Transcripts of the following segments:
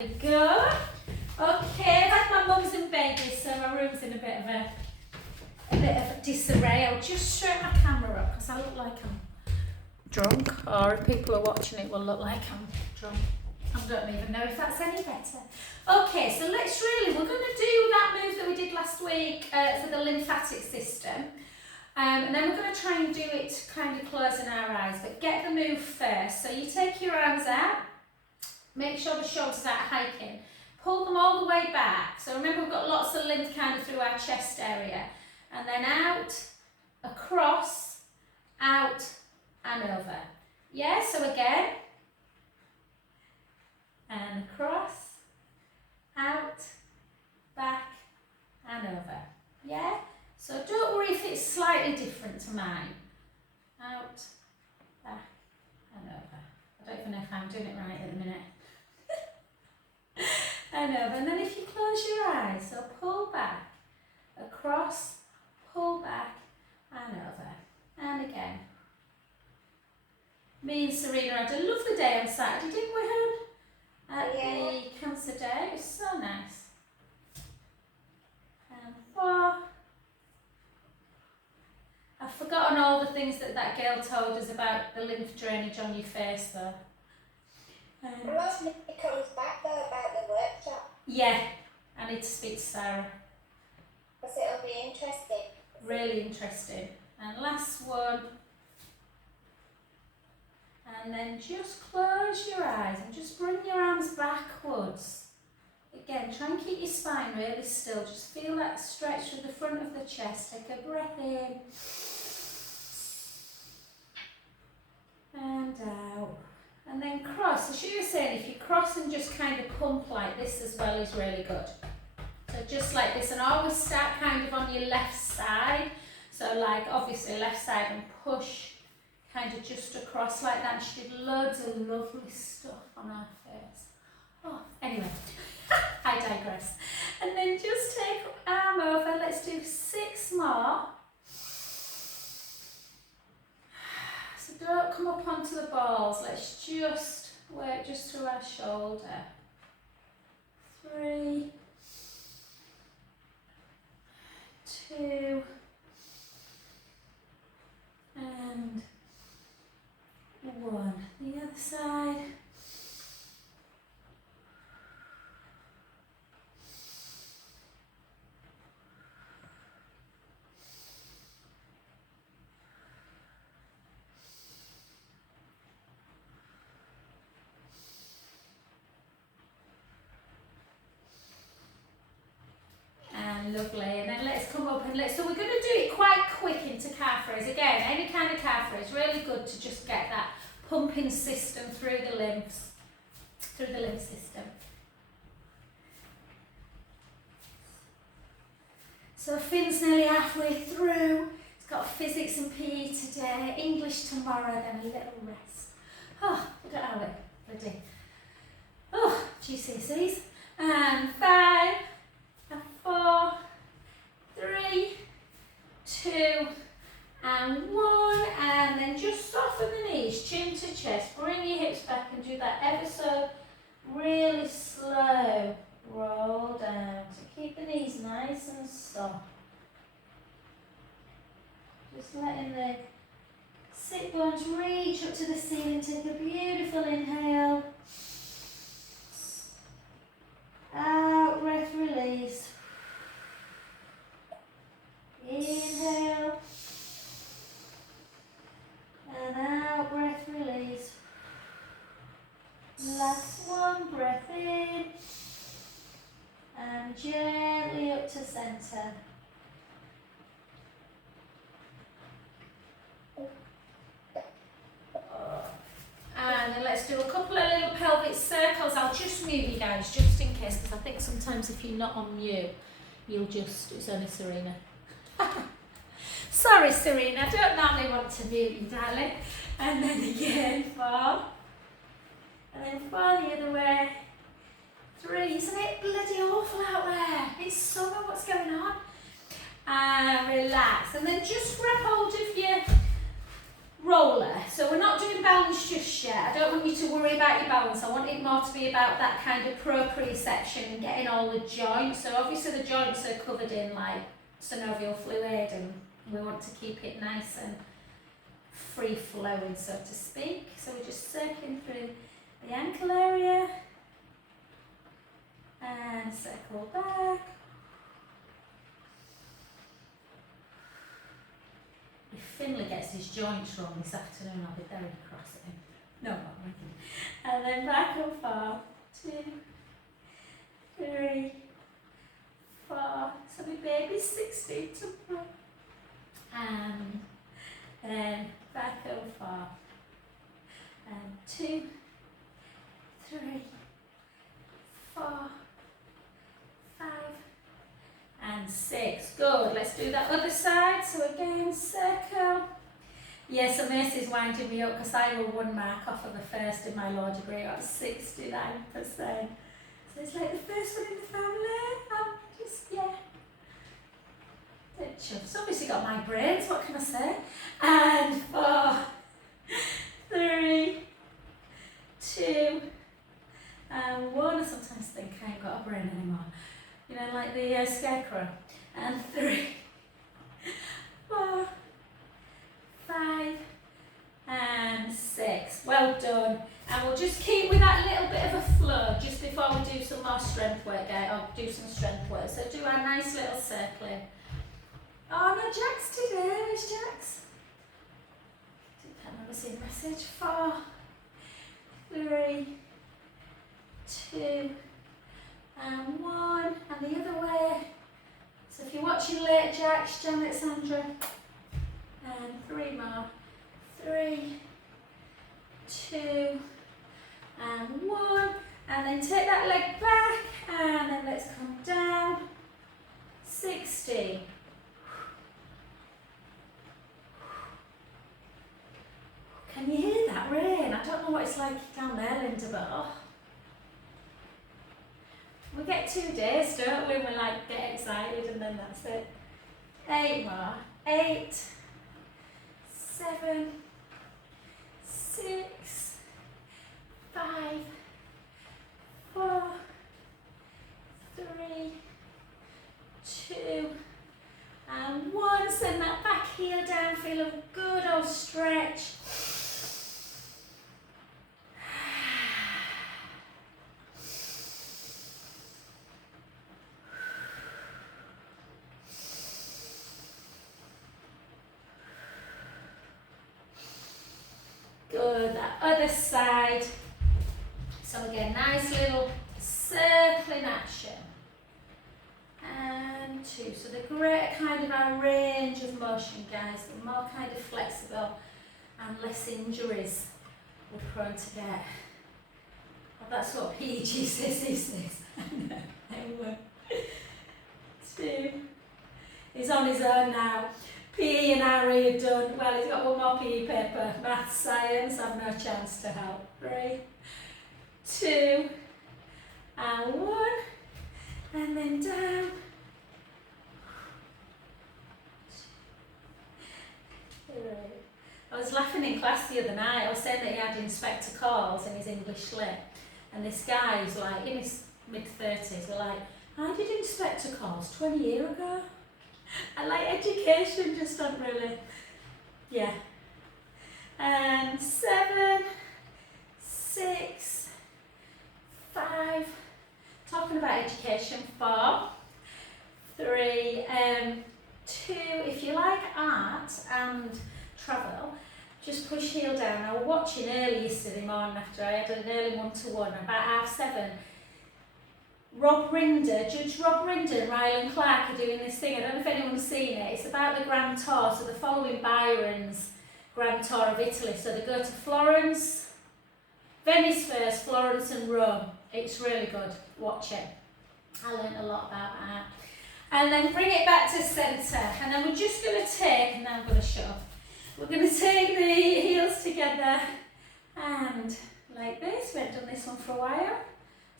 There we go. Okay, I've had my mums in Vegas, so my room's in a bit of disarray. I'll just straighten my camera up because I look like I'm drunk, or if people are watching it will look like I'm drunk. I don't even know if that's any better. Okay, so we're going to do that move that we did last week for the lymphatic system. And then we're going to try and do it kind of closing our eyes, but get the move first. So you take your arms out, make sure the shoulders are hiking, pull them all the way back. So remember, we've got lots of lymph kind of through our chest area. And then out, across, out and over. Yeah, so again, and across, out, back and over. Yeah? So don't worry if it's slightly different to mine. Out, back and over. I don't even know if I'm doing it right at the minute. And over. And then if you close your eyes, so pull back, across, pull back and over. And again. Me and Serena had a lovely day on Saturday, didn't we, hon? At the Cancer Day. It was so nice. And 4. I've forgotten all the things that girl told us about the lymph drainage on your face, though. Unless it comes back though about the workshop. Yeah, I need to speak to Sarah. Because it'll be interesting. Really interesting. And last one. And then just close your eyes and just bring your arms backwards. Again, try and keep your spine really still. Just feel that stretch through the front of the chest. Take a breath in. And out. And then cross. As you were saying, if you cross and just kind of pump like this as well is really good. So just like this, and always start kind of on your left side. So like obviously left side and push kind of just across like that. And she did loads of lovely stuff on her face. Oh, anyway, I digress. And then just take arm over. Let's do 6 more. So don't come up onto the balls. Let's just work just through our shoulder. 3, 2, and 1. The other side. Lovely, and then let's come up and so we're going to do it quite quick into calf raise. Again, any kind of calf raise, really good to just get that pumping system through the lymph system. So Finn's nearly halfway through. He's got physics and PE today, English tomorrow, then a little rest. Oh, look at how it bloody. Oh, GCSEs. And 5, and 4, 3, 2, and 1, and then just soften the knees, chin to chest, bring your hips back and do that ever so really slow roll down. So keep the knees nice and soft. Just letting the sit bones reach up to the ceiling. Take a beautiful inhale. Out, breath, release. Inhale. And out, breath, release. Last one, breath in. And gently up to center. And then let's do a couple of little pelvic circles. I'll just mute you guys just in case, because I think sometimes if you're not on mute, it's only Serena. Sorry Serena, I don't normally want to mute you, darling. And then again, 4. And then 4 the other way. 3, isn't it bloody awful out there? It's summer, what's going on? And relax. And then just grab hold of roller. So we're not doing balance just yet. I don't want you to worry about your balance. I want it more to be about that kind of proprioception and getting all the joints. So obviously the joints are covered in like synovial fluid, and we want to keep it nice and free flowing, so to speak. So we're just circling through the ankle area and circle back. If Finley gets his joints wrong this afternoon, I'll be very cross at him. No, not really. And then back and forth. 2, 3, 4. So my baby's 16 tomorrow. And then back and forth. And 2, 3, 4, 5, and 6. Good. Let's do that other side. So again, circle. Yeah, so Macy's winding me up because I will 1 mark off of the first in my law degree. I got 69%. So it's like the first one in the family. I'm just, yeah. It's obviously got my brains, what can I say? And 4, 3, 2, and 1. I sometimes think I ain't got a brain anymore. You know, like the scarecrow. And 3, 4, 5, and 6. Well done. And we'll just keep with that little bit of a flow just before we do some more strength work, or do some strength work. So do our nice little circling. Oh no, Jack's today. Where's Jack's? I can't remember seeing the message. 4, 3, 2, and 1, and the other way. So if you're watching later, Jack, Janet, Sandra, and 3 more. 3, 2, and 1, and then take that leg back, and then let's come down. 60. Can you hear that rain? I don't know what it's like down there, Linda, but oh. We get 2 days, don't we? We like get excited and then that's it. 8 more. 8, 7, 6, 5, 4, 3, 2, and 1. Send that back heel down. Feel a good old stretch. Good, that other side. So again, nice little circling action. And 2. So the greater kind of our range of motion, guys, the more kind of flexible and less injuries we're prone to get. Well, that's what PEG says these days. Anyway. 2. He's on his own now. PE and RE are done. Well, he's got 1 more PE paper. Maths, science, I've no chance to help. 3, 2, and 1. And then down. I was laughing in class the other night. I was saying that he had inspector calls in his English lit. And this guy who's like in his mid-30s, were like, I did inspector calls 20 years ago. And like education just don't really, yeah. And 7, 6, 5, talking about education, 4, 3, 2, if you like art and travel, just push heel down. I was watching early yesterday morning after I had an early 1-to-1, about 7:30. Judge Rob Rinder and Rylan Clark are doing this thing. I don't know if anyone's seen it. It's about the Grand Tour. So they're following Byron's Grand Tour of Italy. So they go to Florence, Venice first, Florence and Rome. It's really good. Watch it. I learned a lot about that. And then bring it back to centre. And then we're just going to take, and now I'm going to shut up. We're going to take the heels together and like this. We haven't done this one for a while.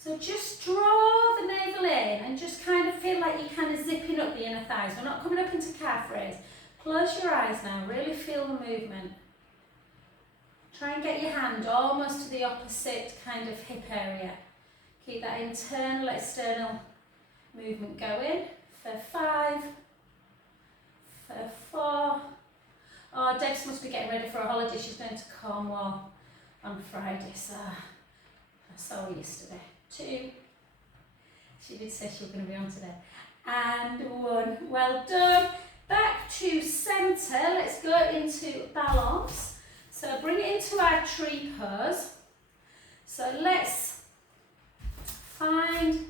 So just draw the navel in and just kind of feel like you're kind of zipping up the inner thighs. We're not coming up into calf raise. Close your eyes now, really feel the movement. Try and get your hand almost to the opposite kind of hip area. Keep that internal, external movement going for 5, for 4. Oh, Debs must be getting ready for a holiday. She's going to Cornwall on Friday, so I saw her yesterday. 2. She did say she was going to be on today. And 1. Well done. Back to centre. Let's go into balance. So bring it into our tree pose. So let's find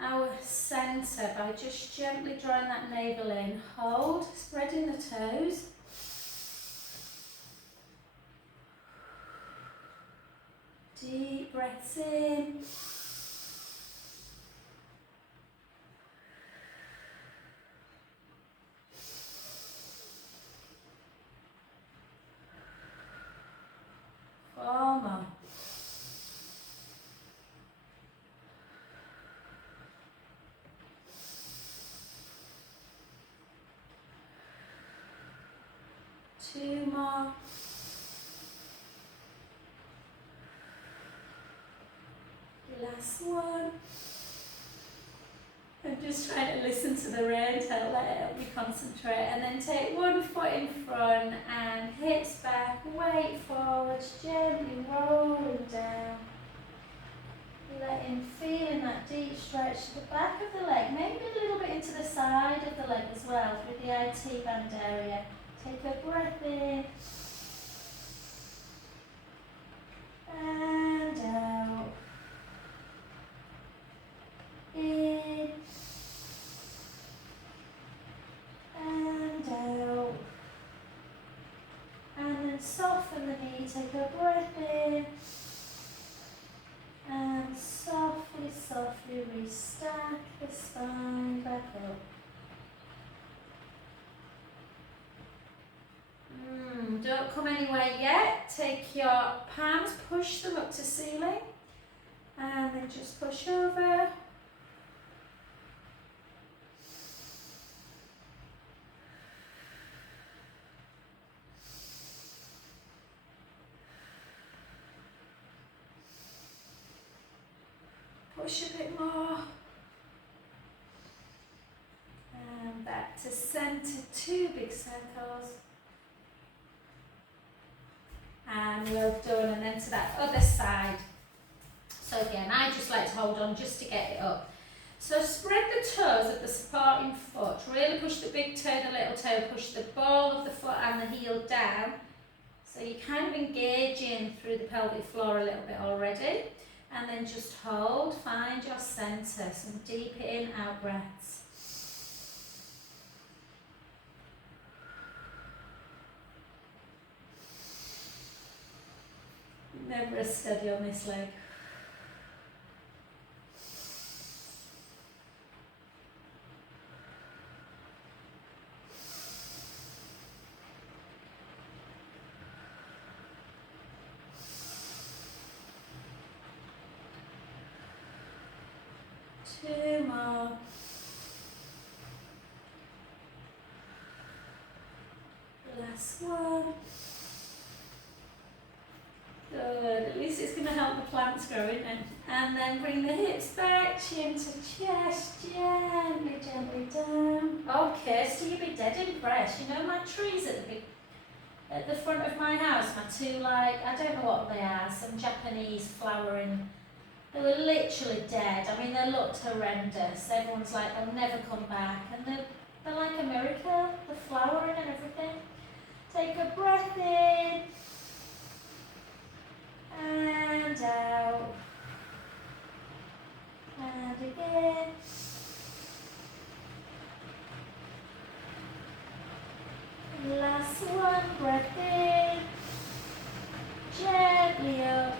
our centre by just gently drawing that navel in. Hold, spreading the toes. Deep breaths in. Four more. Two more. Last one. I'm just trying to listen to the rain to help me concentrate. And then take one foot in front and hips back, weight forwards, gently rolling down. Feeling that deep stretch to the back of the leg, maybe a little bit into the side of the leg as well, through the IT band area. Take a breath in. And out. In. And out. And then soften the knee, take a breath in. And softly, softly restack the spine back up. Don't come anywhere yet. Take your palms, push them up to ceiling. And then just push over. Push a bit more. And back to centre, 2 big circles. And well done, and then to that other side. So again, I just like to hold on just to get it up. So spread the toes of the supporting foot. Really push the big toe, the little toe, push the ball of the foot and the heel down. So you're kind of engaging through the pelvic floor a little bit already. And then just hold, find your centre, some deep in, out breaths. Never as steady on this leg. Two more. Last one. Good. At least it's going to help the plants growing. And then bring the hips back, chin to chest, gently, gently down. Okay, so you'll be dead impressed. You know my trees at the front of my house, my 2 I don't know what they are, some Japanese flowering. They were literally dead. I mean, they looked horrendous. Everyone's like, they'll never come back. And they're like a miracle, the flowering and everything. Take a breath in. And out. And again. Last one, breath in. Gently up.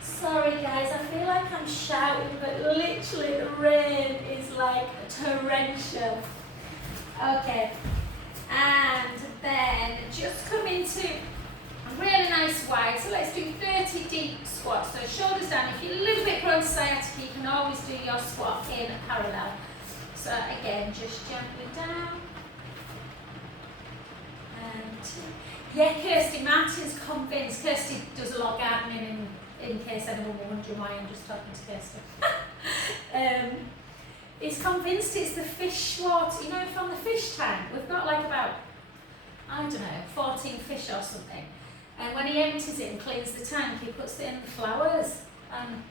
Sorry guys, I feel like I'm shouting, but literally the rain is like torrential. Okay, and then just come into a really nice wide. So let's do 30 deep squats. So shoulders down. If you're a little bit prone to sciatica, you can always do your squat in parallel. So again, just gently down. And yeah, Kirsty Martin's convinced. Kirsty does a lot of gardening in case anyone were wondering why I'm just talking to Kirsty. He's convinced it's the fish water, you know, from the fish tank. We've got like about, I don't know, 14 fish or something. And when he empties it and cleans the tank, he puts it in the flowers. And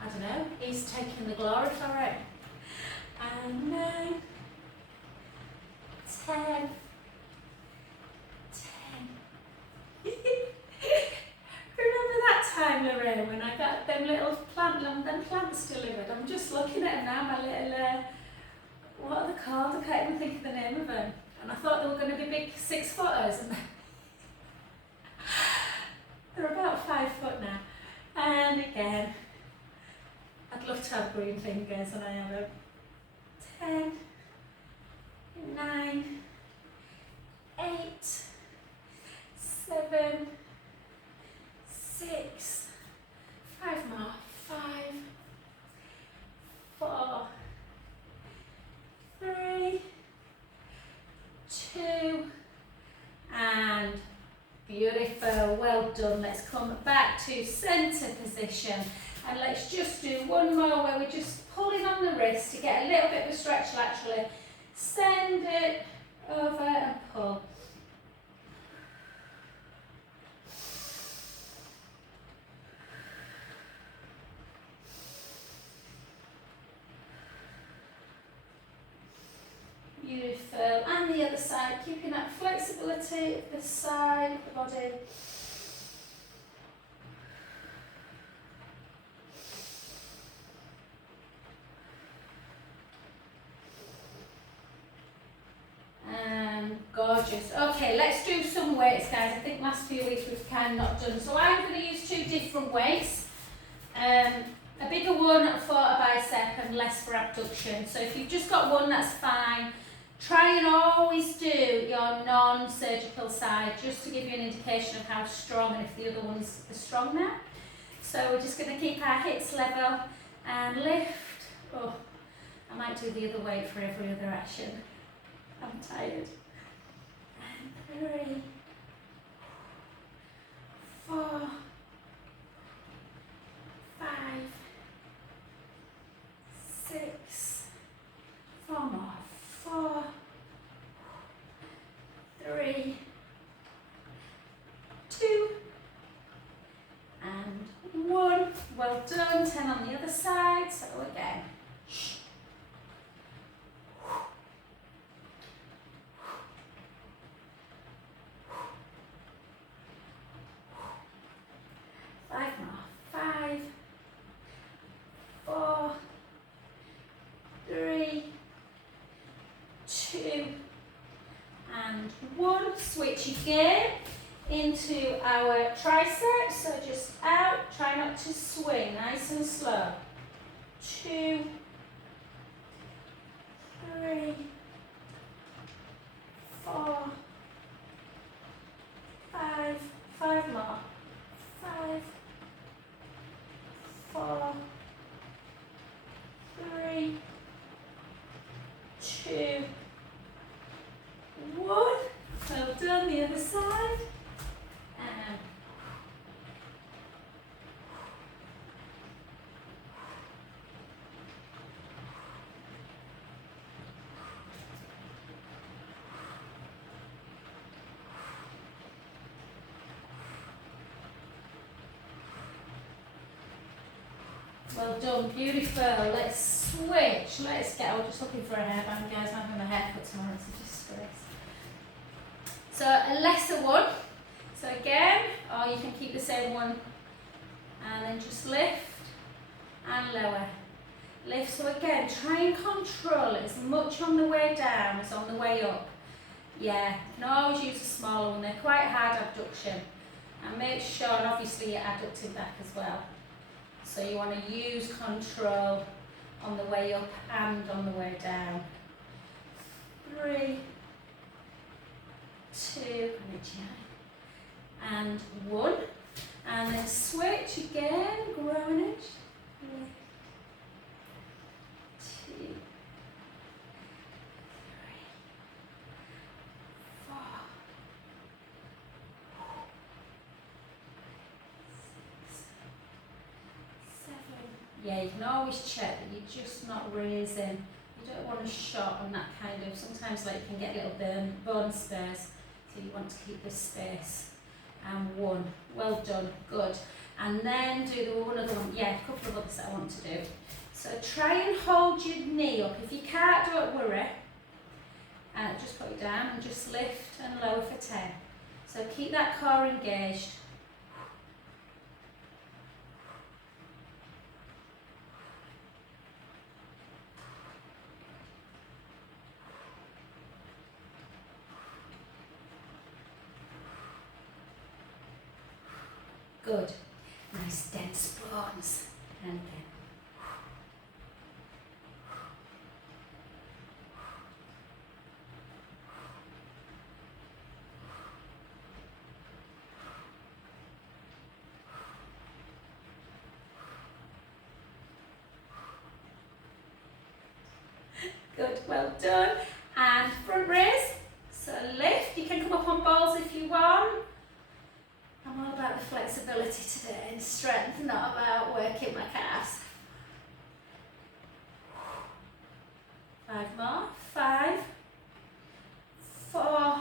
I don't know, he's taking the glory for it. And 9, 10. Remember that time, Lorraine, when I got them little plants delivered? I'm just looking at them now, my little, what are they called? I can't even think of the name of them. And I thought they were going to be big 6-footers, and they're about 5 foot now. And again, I'd love to have green fingers, and I have them. 10, 9, 8, 7, 6, 5 more, 5, 4, 3, 2, and beautiful, well done. Let's come back to centre position, and let's just do one more where we're just pulling on the wrist to get a little bit of a stretch laterally. Send it over and pull. Beautiful. And the other side, keeping that flexibility of the side of the body. And gorgeous. Okay, let's do some weights, guys. I think last few weeks we've kind of not done. So I'm going to use 2 different weights. A bigger one for a bicep and less for abduction. So if you've just got one, that's fine. Try and always do your non-surgical side, just to give you an indication of how strong and if the other one's strong now. So we're just going to keep our hips level and lift. Oh, I might do the other weight for every other action. I'm tired. And 3, 4, 5, 6, 4 more. 4, 3, 2, and 1. Well done. 10 on the other side. So again. 5 more. 5, 4, 3, 2, and 1. Switch again into our triceps. So just out. Try not to swing. Nice and slow. 2, 3, 4, 5. 5 more. 5, 4, 3, 2, 1. Well done. The other side. And well done, beautiful. Let's switch. Let's get, I was just looking for a hairband, guys. I'm having a haircut tomorrow, it's a disgrace. So a lesser one. So again, or you can keep the same one and then just lift and lower. Lift. So again, try and control it as much on the way down as on the way up. Yeah, you can always use a smaller one. They're quite hard abduction. And make sure, and obviously you're adducting back as well. So you want to use control on the way up and on the way down. 3, 2, and 1. And then switch again, growing it. 2, 3, 4, Yeah, you can always check that you're just not raising. You don't want a shot on that kind of, sometimes like you can get little bone spurs, so you want to keep this space. And 1, well done, good. And then do the one other one, yeah, a couple of others that I want to do. So try and hold your knee up. If you can't, don't worry. And just put it down and just lift and lower for 10. So keep that core engaged. Good. Nice dense bones. And again. Good, well done. And front raise. So lift. You can come up on balls if you want. I'm all about the flexibility today and strength, not about working my calves. 5 more. 5, 4,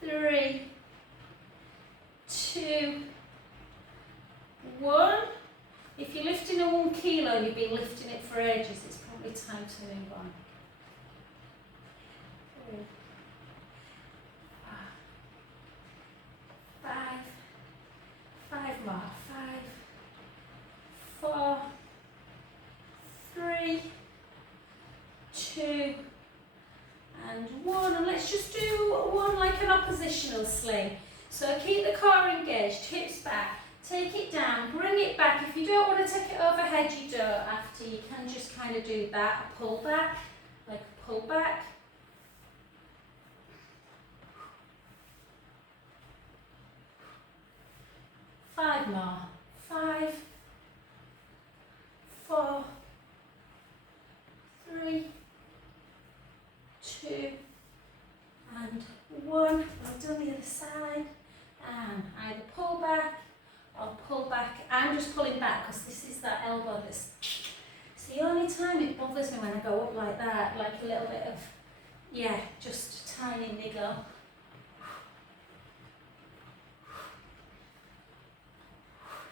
3, 2, 1. If you're lifting a 1 kilo and you've been lifting it for ages, it's probably time to move on. 3, 5, 5 more. 5, 4, 3, 2, and 1. And let's just do one like an oppositional sling. So keep the core engaged, hips back, take it down, bring it back. If you don't want to take it overhead, you don't have to. You can just kind of do that, a pull back, like a pull back. Five more. 5, 4, 3, 2, and 1. I've done the other side. And either pull back or pull back. I'm just pulling back because this is that elbow that's... It's the only time it bothers me when I go up like that, like a little bit of, yeah, just a tiny niggle.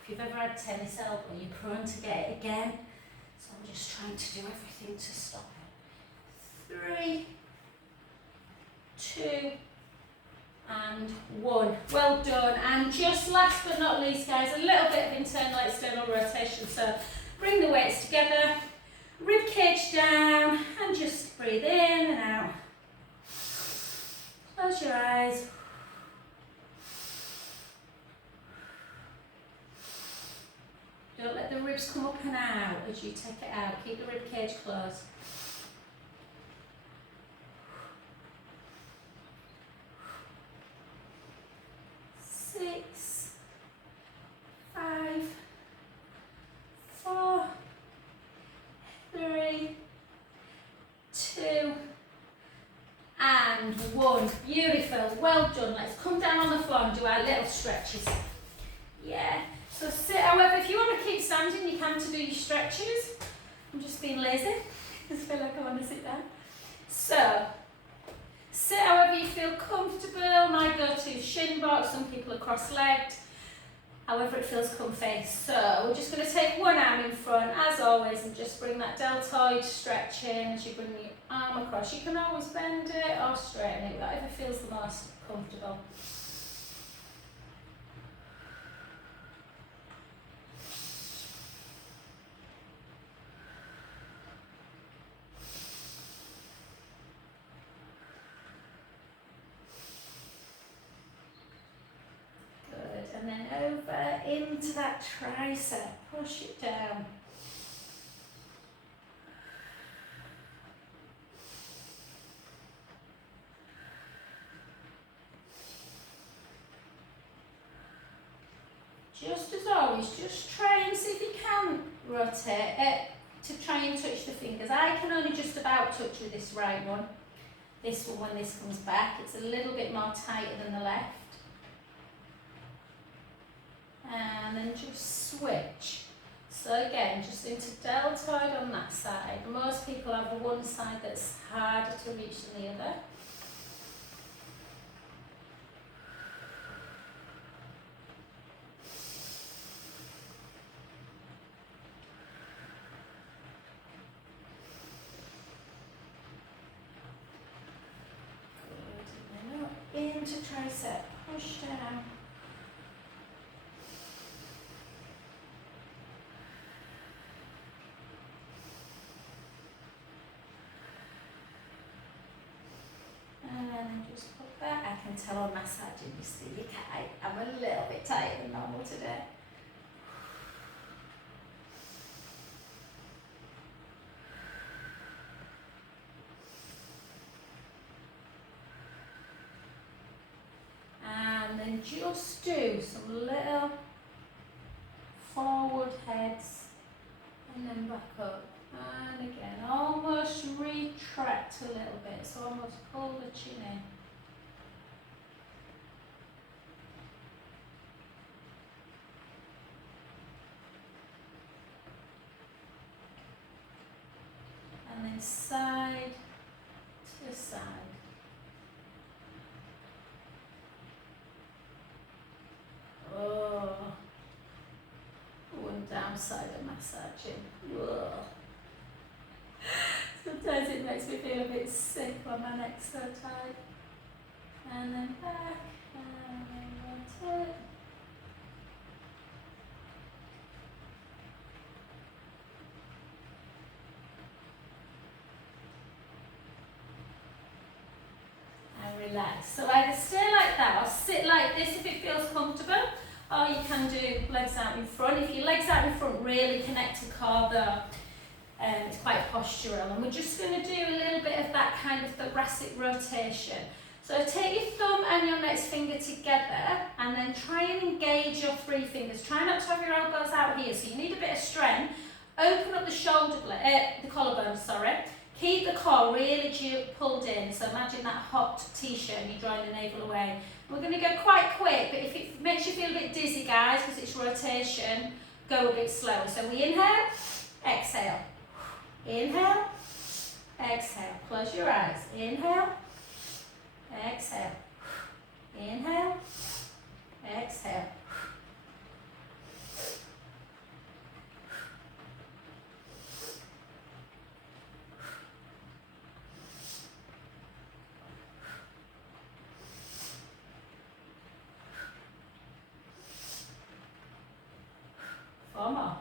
If you've ever had tennis elbow, you're prone to get it again. So I'm just trying to do everything to stop it. 3, 2, and 1. Well done. And just last but not least, guys, a little bit of internal external rotation. So bring the weights together, rib cage down, and just breathe in and out. Close your eyes. Don't let the ribs come up and out as you take it out. Keep the rib cage closed. Six, 5, 4, 3, 2, and 1. Beautiful. Well done. Let's come down on the floor and do our little stretches. Yeah. So sit, however, if you want to keep standing, you can to do your stretches. I'm just being lazy. I just feel like I want to sit down. So, sit however you feel comfortable. My go-to is shin box. Some people are cross-legged. However it feels comfy. So, we're just going to take one arm in front, as always, and just bring that deltoid stretch in as you bring your arm across. You can always bend it or straighten it, whatever feels the most comfortable. And then over into that tricep, push it down. Just as always, just try and see if you can rotate it to try and touch the fingers. I can only just about touch with this right one. This one, when this comes back, it's a little bit more tighter than the left. And then just switch. So again, just into deltoid on that side. Most people have one side that's harder to reach than the other. Good, and then up into tricep, push down. And then just put that. I can tell I'm massaging, you see, you can't. I'm a little bit tighter than normal today. And then just do some little forward heads and then back up. And again, almost retract a little bit, so almost pull the chin in. And then side to side. Oh, one downside of massaging. Whoa. Sometimes it makes me feel a bit sick when my neck's so tight. And then back, and then rotate. And relax. So either stay like that or sit like this if it feels comfortable, or you can do legs out in front. If your legs out in front really connect to core though, it's quite postural, and we're just going to do a little bit of that kind of thoracic rotation. So take your thumb and your next finger together and then try and engage your three fingers. Try not to have your elbows out here, so you need a bit of strength. Open up the shoulder blade, the collarbone, sorry. Keep the core really pulled in, so imagine that hot t-shirt and you're drawing the navel away. We're going to go quite quick, but if it makes you feel a bit dizzy, guys, because it's rotation, go a bit slower. So we inhale, exhale. Inhale, exhale. Close your eyes. Inhale, exhale. Inhale, exhale. Four more.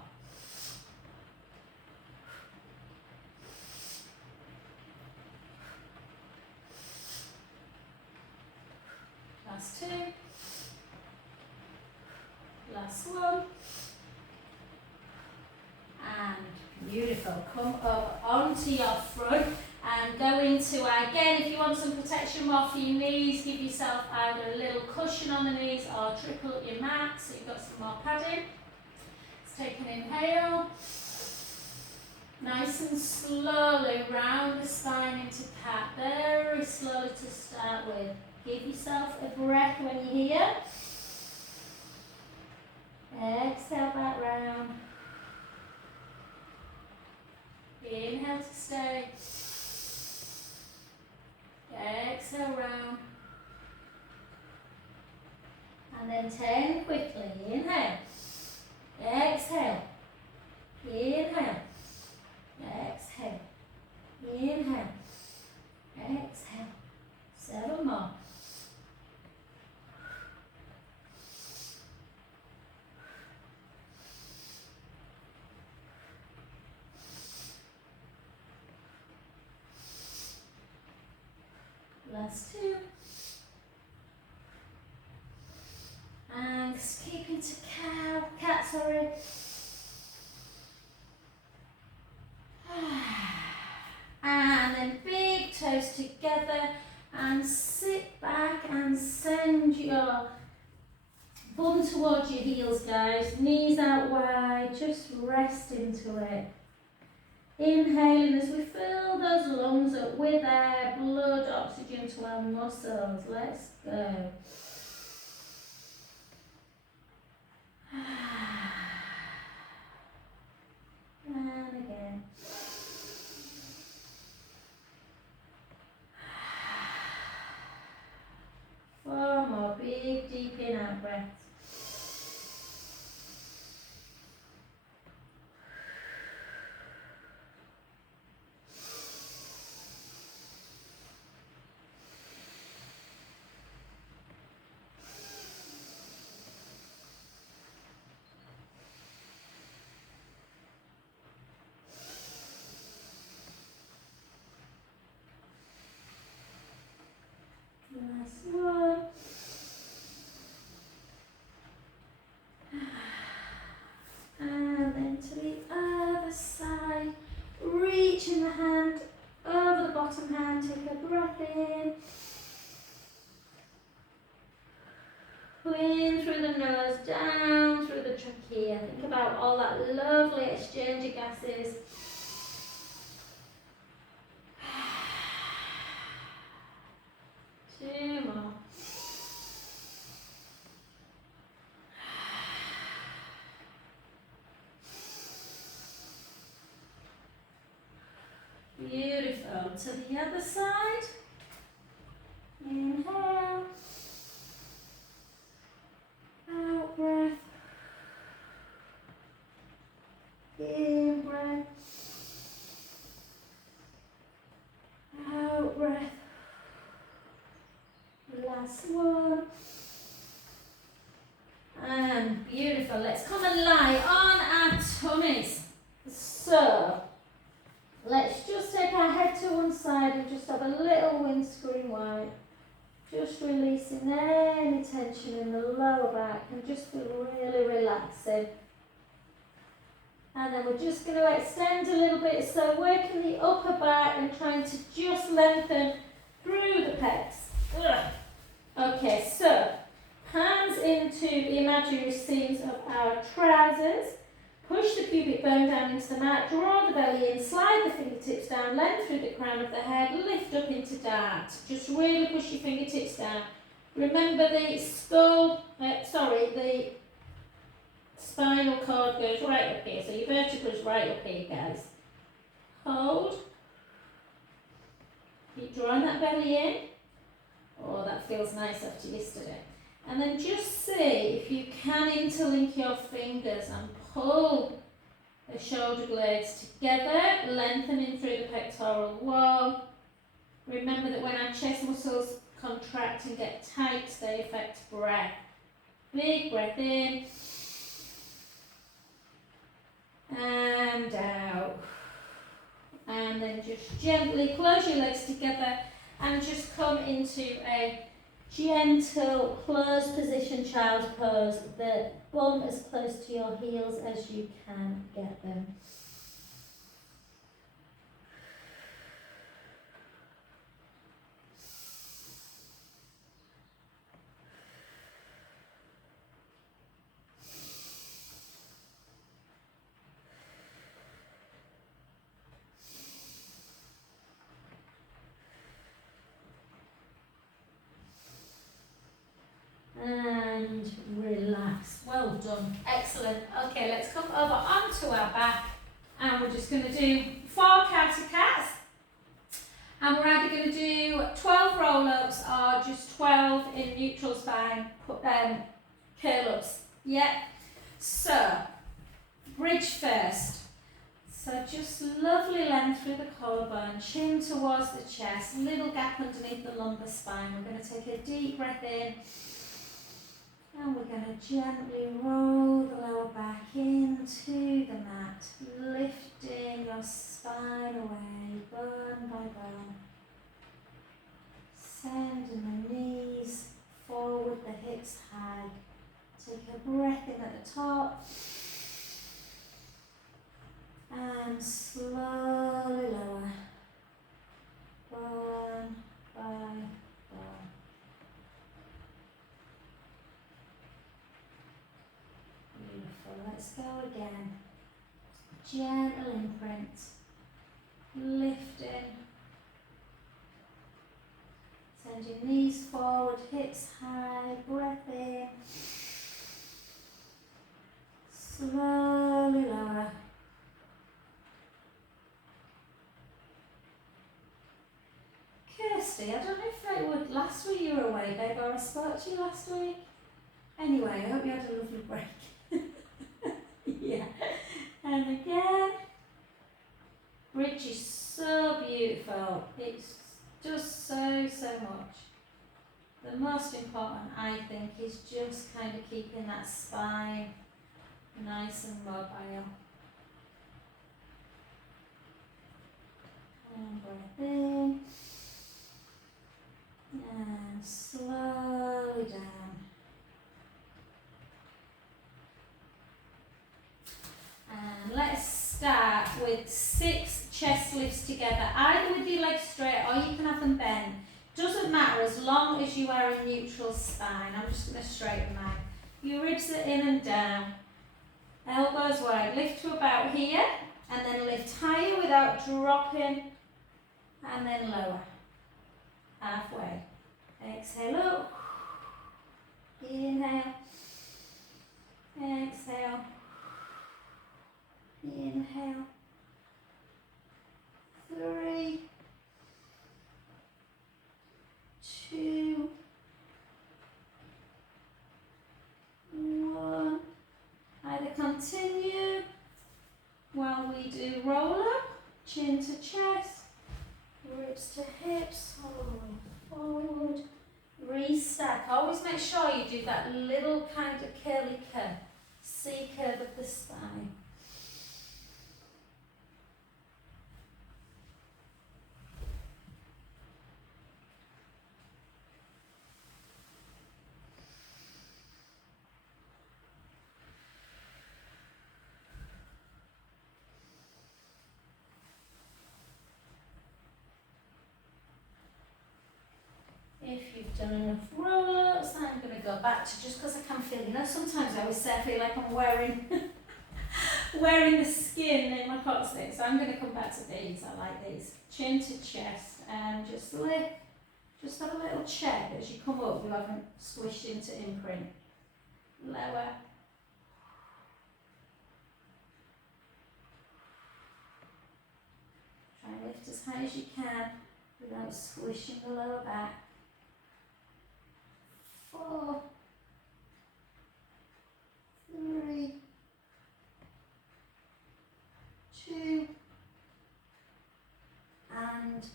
Last two. Last one. And beautiful. Come up onto your front and go into, again, if you want some protection more for your knees, give yourself either a little cushion on the knees or triple up your mat so you've got some more padding. Let's take an inhale. Nice and slowly round the spine into cat. Very slowly to start with. Give yourself a breath when you're here. Exhale back round. Inhale to stay. Exhale round. And then 10 quickly. Inhale. Exhale. Inhale. Exhale. Inhale. Exhale. 7 more. Last two. And escape into cat, sorry. And then big toes together and sit back and send your bum towards your heels, guys. Knees out wide, just rest into it. Inhaling as we fill those lungs up with air, blood, oxygen to our muscles. Let's go. nose down through the trachea. Think about all that lovely exchange of gases. Two more. Beautiful. To the other side. Inhale. Out breath. In breath. Out breath. Last one. And beautiful. Let's come and lie on our tummies. So, let's just take our head to one side and just have a little windscreen wipe. Just releasing any tension in the lower back and just feel really relaxing. And then we're just going to extend a little bit, so working the upper back and trying to just lengthen through the pecs. Ugh. Okay, so hands into the imaginary seams of our trousers. Push the pubic bone down into the mat, draw the belly in, slide the fingertips down, length through the crown of the head, lift up into dart. Just really push your fingertips down. Remember the the spinal cord goes right up here, so your vertebrae's right up here, guys. Hold. Keep drawing that belly in. Oh, that feels nice after yesterday. And then just see if you can interlink your fingers and pull the shoulder blades together, lengthening through the pectoral wall. Remember that when our chest muscles contract and get tight, they affect breath. Big breath in. And out. And then just gently close your legs together and just come into a gentle closed position, child's pose. The bum as close to your heels as you can get them. And relax. Well done. Excellent. Okay, let's come over onto our back and we're just going to do 4 counter cats. And we're either going to do 12 roll-ups or just 12 in neutral spine curl-ups. Yep. So, bridge first. So just lovely length through the collarbone, chin towards the chest, little gap underneath the lumbar spine. We're going to take a deep breath in. And we're going to gently roll the lower back into the mat, lifting your spine away, bone by bone. Sending the knees forward, the hips high. Take a breath in at the top. And slowly lower. Bone by bone. Let's go again. Gentle imprint. Lifting. Send your knees forward, hips high, breath in. Slowly lower. Kirsty, I don't know if it would last week you were away, babe, or I spoke to you last week. Anyway, I hope you had a lovely break. Yeah, and again, bridge is so beautiful, it's just so much. The most important, I think, is just kind of keeping that spine nice and mobile. And breath in, and slowly down. And let's start with 6 chest lifts together, either with your legs straight or you can have them bent. Doesn't matter as long as you are in neutral spine. I'm just going to straighten mine. Your ribs are in and down. Elbows wide. Lift to about here and then lift higher without dropping and then lower. Halfway. Exhale up. Inhale. Exhale. Inhale. 3, 2, 1. Either continue while we do roll up, chin to chest, ribs to hips, forward, restack. Always make sure you do that little kind of curly curve, C curve of the spine. If you've done enough roll-ups, I'm going to go back to, just because I can feel, sometimes I always say I feel like I'm wearing wearing the skin in my coccyx. So I'm going to come back to these. I like these. Chin to chest and just lift. Just have a little check as you come up, you haven't squished into imprint. Lower. Try and lift as high as you can without squishing the lower back. 4, 3, 2, and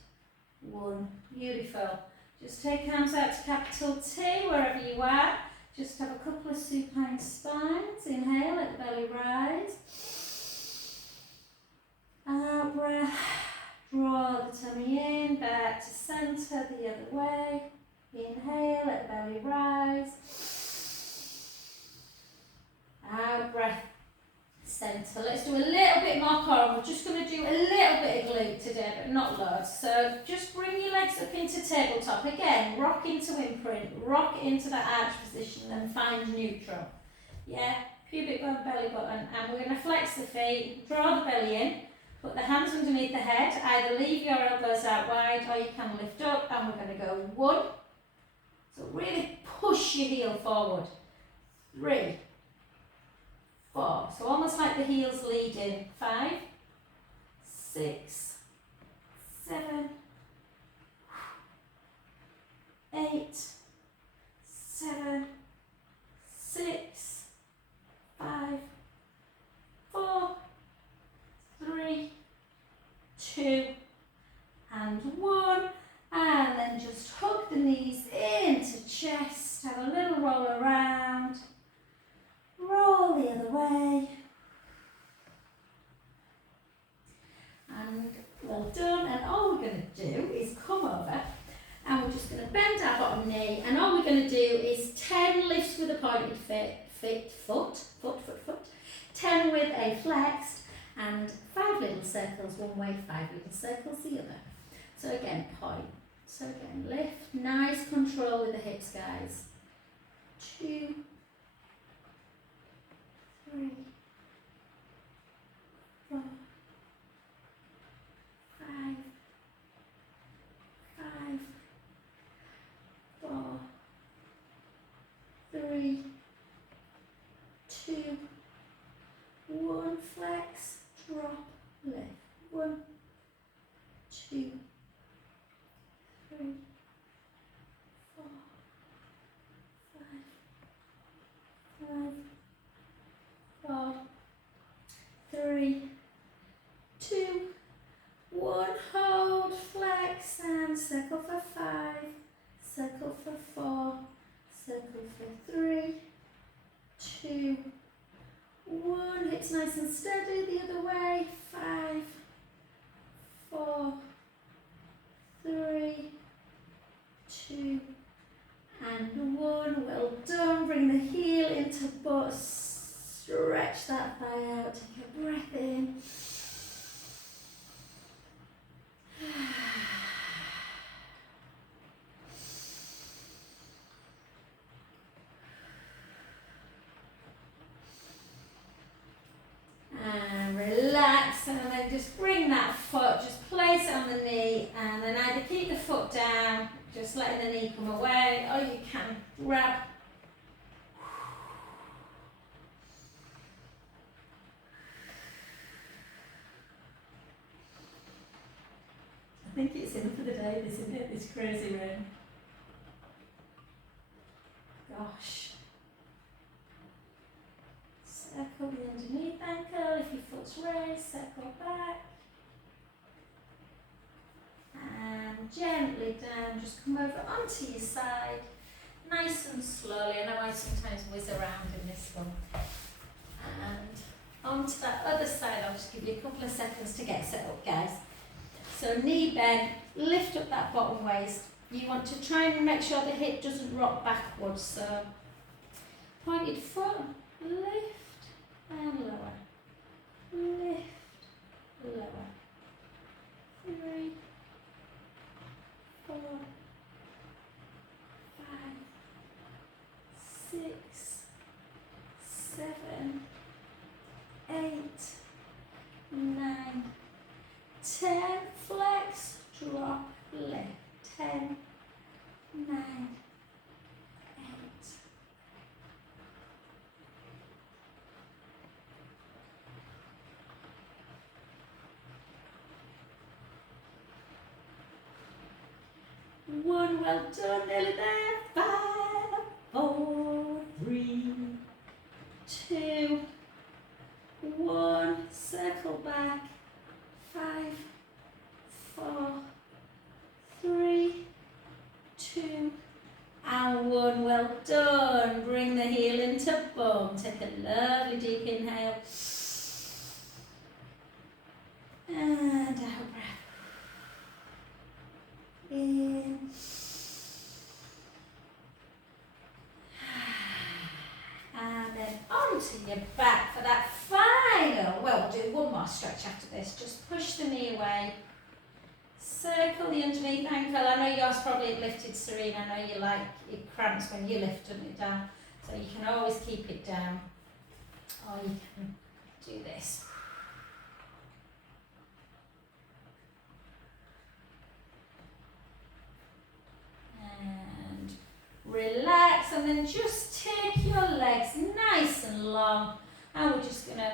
1. Beautiful. Just take hands out to capital T wherever you are. Just have a couple of supine spines. Inhale, let the belly rise. Out breath. Draw the tummy in, back to centre, the other way. Inhale, let the belly rise. Out breath. Centre. Let's do a little bit more core. We're just going to do a little bit of glute today, but not loads. So just bring your legs up into tabletop. Again, rock into imprint, rock into that arch position and find neutral. Yeah, pubic bone, belly button. And we're going to flex the feet, draw the belly in, put the hands underneath the head. Either leave your elbows out wide or you can lift up, and we're going to go 1. So really push your heel forward. 3, 4. So almost like the heels lead in. 5, 6, 7, 8, 7, 6, 5, 4, 3, 2, and 1. And then just hug the knees into chest. Have a little roll around. Roll the other way. And well done. And all we're going to do is come over and we're just going to bend our bottom knee. And all we're going to do is 10 lifts with a pointed foot. 10 with a flexed, and 5 little circles one way, 5 little circles the other. So again, point. So again, lift. Nice control with the hips, guys. 2, 3, 4, 5, 4, 3, 2, 1. Flex, drop, lift. 1, 2, 3, 4, 5, 4, 3, 2, 1. Hold, flex, and circle for 5, circle for 4, circle for 3, 2, 1. Hips nice and steady, the other way. 5, 4, 3, 2, and 1. Well done. Bring the heel into butt. Stretch that thigh out. Take a breath in. just bring that foot, just place it on the knee, and then either keep the foot down, just letting the knee come away, or you can grab. I think it's in for the day, isn't it? This crazy rain. Gosh. Circle the underneath ankle, if your foot's raised, circle back. And gently down, just come over onto your side, nice and slowly. I know I sometimes whiz around in this one. And onto that other side, I'll just give you a couple of seconds to get set up, guys. So knee bend, lift up that bottom waist. You want to try and make sure the hip doesn't rock backwards. So pointed foot, lift and lower. Lift, lower. 3, 4, 5, 6, 7, 8, 9, 10, flex, drop, lift, 10, 9, 8. One, well done, nearly there. 5, 4, 3, 2, 1, circle back. 5, 4, 3, 2, and 1. Well done. Bring the heel into bum. Take a lovely deep inhale. And out breath. In. And then onto your back for that final. Well, we'll do one more stretch after this. Just push the knee away. Circle the underneath ankle. I know yours probably lifted, Serene. I know you like it cramps when you lift it down. So you can always keep it down. Or you can do this. And relax, and then just take your legs nice and long, and we're just going to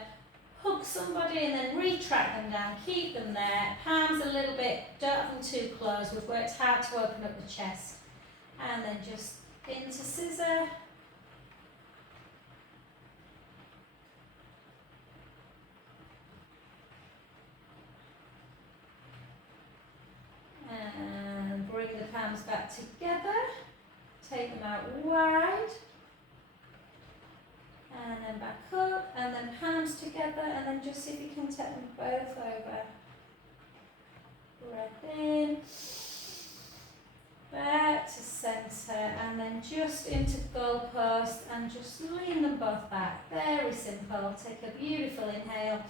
hug somebody and then retract them down, keep them there, palms a little bit, don't have them too close. We've worked hard to open up the chest, and then just into scissor. And bring the palms back together. Take them out wide, and then back up, and then palms together, and then just see if you can take them both over. Breath in, back to centre, and then just into goalpost, and just lean them both back. Very simple. Take a beautiful inhale,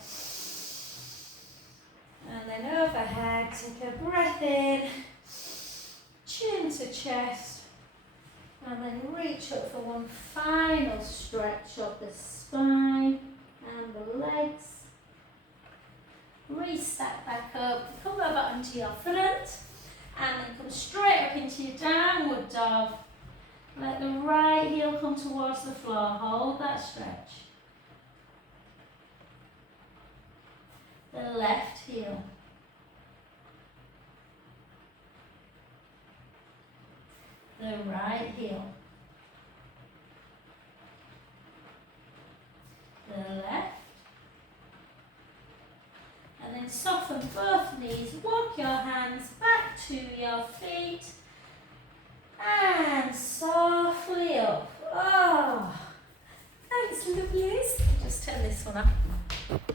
and then overhead. Take a breath in, chin to chest. And then reach up for one final stretch of the spine and the legs. Restack back up, come over onto your front, and then come straight up into your downward dog. Let the right heel come towards the floor, hold that stretch. The left heel. The right heel. The left. And then soften both knees. Walk your hands back to your feet. And softly up. Oh, thanks, lovelies. Just turn this one up.